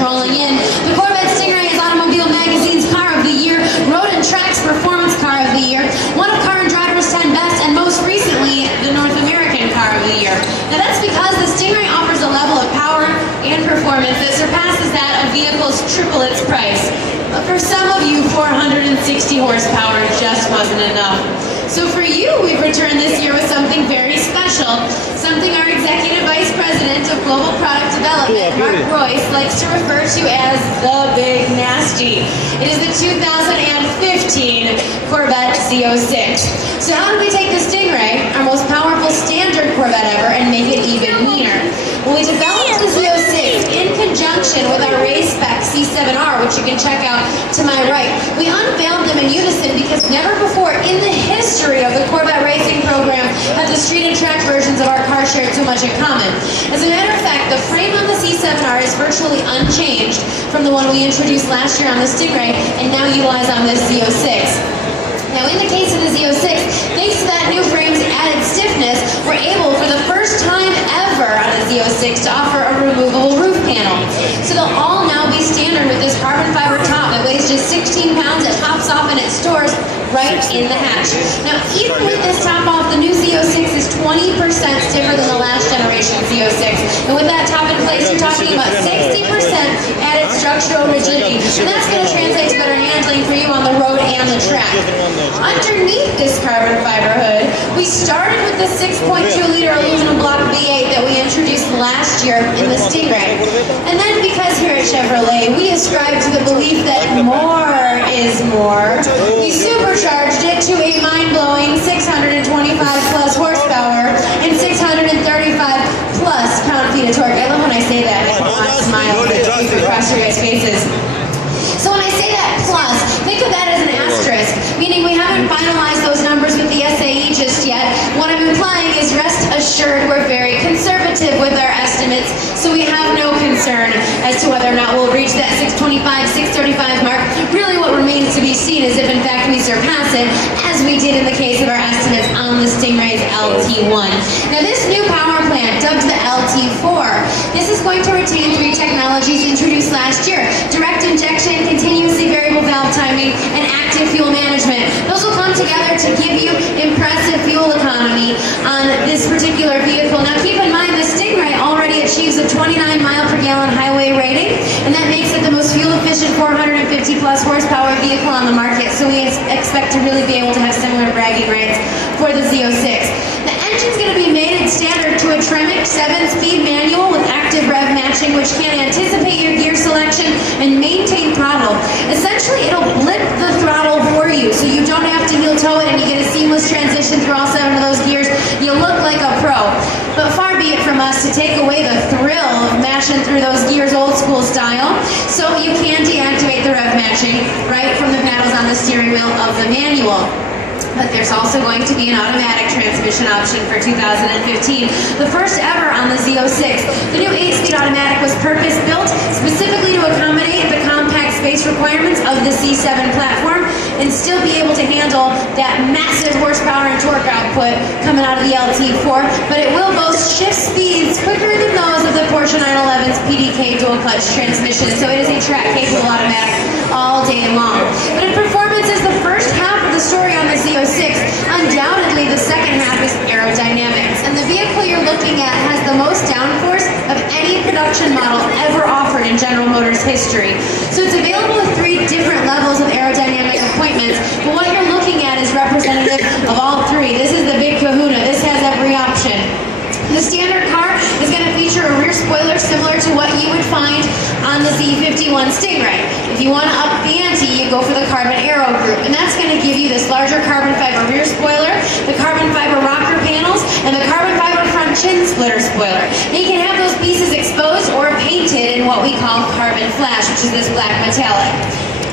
rolling in. The Corvette Stingray is Automobile Magazine's Car of the Year, Road and Tracks Performance Car of the Year, one of Car and Driver's 10 Best, and most recently, the North American Car of the Year. Now that's because the Stingray offers a level of power and performance that surpasses that of vehicles triple its price. But for some of you, 460 horsepower just wasn't enough. So for you, we've returned this year with something very special, something our Executive Vice President of Global Product Development, Mark Royce, likes to refer to as the Big Nasty. It is the 2015 Corvette Z06. So how did we take the Stingray, our most powerful standard Corvette ever, and make it even meaner? Well, we developed the Z06 in conjunction with our race spec C7R, which you can check out to my right. We unveiled them in unison because never before in the history of the Corvette racing program have the street and track versions of our car shared so much in common. As a matter of fact, the frame on the C7R is virtually unchanged from the one we introduced last year on the Stingray and now utilize on this Z06. Now in the case of the Z06, thanks to that new frame's added stiffness, we're able for the first time ever on the Z06 to offer a removable roof panel. So they'll all now be standard with this carbon fiber top that weighs just 16 pounds. It pops off and it stores right in the hatch. Now even with this top off, the new Z06 is 20% stiffer than the last generation Z06. And with that top in place, you're talking about 60% added structural rigidity. And that's going to translate to better handling for you on the road and the track. Underneath this carbon fiber hood, we started with the 6.2-liter aluminum block V8 that we introduced last year in the Stingray. And then because here at Chevrolet, we ascribe to the belief that more is more, we supercharged it to a mind-blowing 625 plus horsepower and 635 plus pound-feet of torque. I love when I say that. It makes me smile across your guys' faces. So when I say that plus, think of that as an asterisk, meaning we haven't finalized those numbers with the SAE just yet. What I'm implying is rest assured we're very conservative with our estimates, so we have no concern as to whether or not we'll reach that 625, 635 mark. Really what remains to be seen is if in fact we surpass it, as we did in the case of our estimates on the Stingray's LT1. Now this new power plant, dubbed the LT4, this is going to retain 3 technologies introduced last year: direct injection, continuously variable valve timing, and active fuel management. Those will come together to give you impressive fuel economy on this particular vehicle. Now keep in mind, the Stingray already achieves a 29 mile per gallon highway rating, and that makes it the most fuel efficient 450 plus horsepower vehicle on the market. So we expect to really be able to have similar bragging rights for the Z06. The engine's going to be mated standard to a Tremec 7-speed manual with active rev matching, which can anticipate your gear selection and maintain throttle. Essentially, it'll blip the throttle for you, so you don't have to heel toe it and you get a seamless transition through all 7 of those gears. You look like a pro. But far be it from us to take away the thrill of mashing through those gears old school style, so you can deactivate the rev matching right from the paddles on the steering wheel of the manual. But there's also going to be an automatic transmission option for 2015, the first ever on the Z06. The new 8-speed automatic was purpose-built specifically to accommodate the compact space requirements of the C7 platform and still be able to handle that massive horsepower and torque output coming out of the LT4, but it will boast shift speeds quicker than those of the Porsche 911's PDK dual-clutch transmission, so it is a track-capable automatic all day long. But if performance is the first half of the story on the Z06, undoubtedly the second half is aerodynamics. And the vehicle you're looking at has the most downforce of any production model ever offered in General Motors history. So it's available with 3 different levels of aerodynamic appointments, but what you're looking at is representative of all 3. This is the big kahuna. This has every option. The standard car is going to feature a rear spoiler similar to what you would find on the Z51 Stingray. If you want to up the ante, you go for the Carbon Aero group, and that's going to give you this larger carbon fiber rear spoiler, the carbon fiber rocker panels, and the carbon fiber front chin splitter spoiler. And you can have those pieces exposed or painted in what we call carbon flash, which is this black metallic.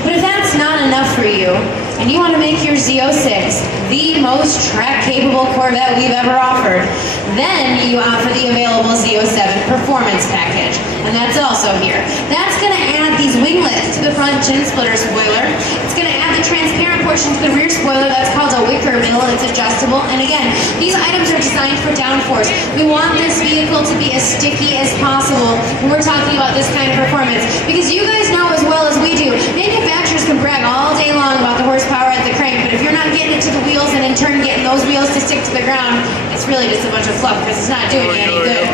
But if that's not enough for you, and you want to make your Z06 the most track-capable Corvette we've ever offered, then you offer the available Z07 Performance Package, and that's also here. That's going to add these winglets to the front chin splitter spoiler. It's going to add the transparent portion to the rear spoiler. That's called a wicker per wheel. It's adjustable. And again, these items are designed for downforce. We want this vehicle to be as sticky as possible when we're talking about this kind of performance. Because you guys know as well as we do, manufacturers can brag all day long about the horsepower at the crank, but if you're not getting it to the wheels and in turn getting those wheels to stick to the ground, it's really just a bunch of fluff because it's not doing you any good.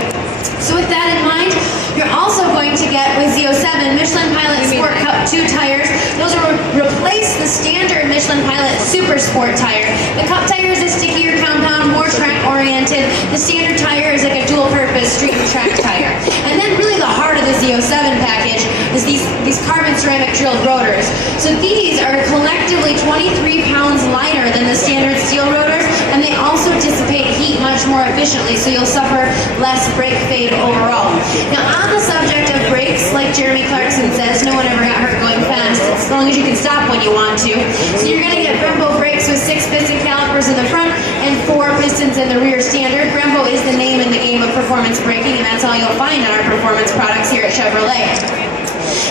So with that in mind, you're also going to get with Z07 Michelin Pilot Sport Cup 2 tires. Those will replace the standard Michelin Pilot Super Sport tire. The Cup tire is a stickier compound, more track oriented. The standard tire is like a dual purpose street track tire. And then really the heart of the Z07 package is these carbon ceramic drilled rotors. So these are collectively 23 pounds lighter than the standard steel rotors, and they also dissipate heat much more efficiently, so you'll suffer less brake fade overall. Now on the subject of brakes, like Jeremy Clarkson says, no one ever got hurt going fast, as long as you can stop when you want to. So you're going to get Brembo brakes with 6 piston calipers in the front and 4 pistons in the rear standard. Brembo is the name in the game of performance braking, and that's all you'll find in our performance products here at Chevrolet.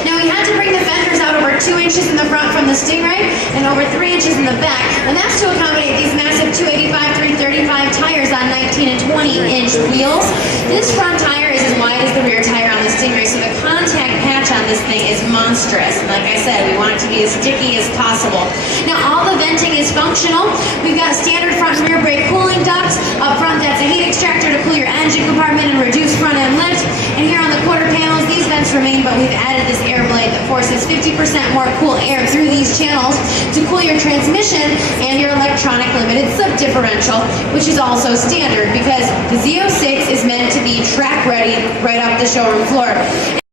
Now we had to bring the fenders out over 2 inches in the front from the Stingray and over 3 inches in the back, and that's to accommodate these massive 285, 335 tires on 19 and 20-inch wheels. This front tire is as wide as the rear tire on the Stingray, so the contact patch on this thing is monstrous. And like I said, we want it to be as sticky as possible. Now all the venting is functional. We've got standard front and rear brake cooling ducts. Up front, that's a heat extractor to cool your engine compartment and reduce front end lift. And here on the quarter panels, these vents remain, but we've added this air blade that forces 50% more cool air through these channels to cool your transmission and your electronic limited sub differential, which is also standard because the Z06 is meant to be track ready right off the showroom floor.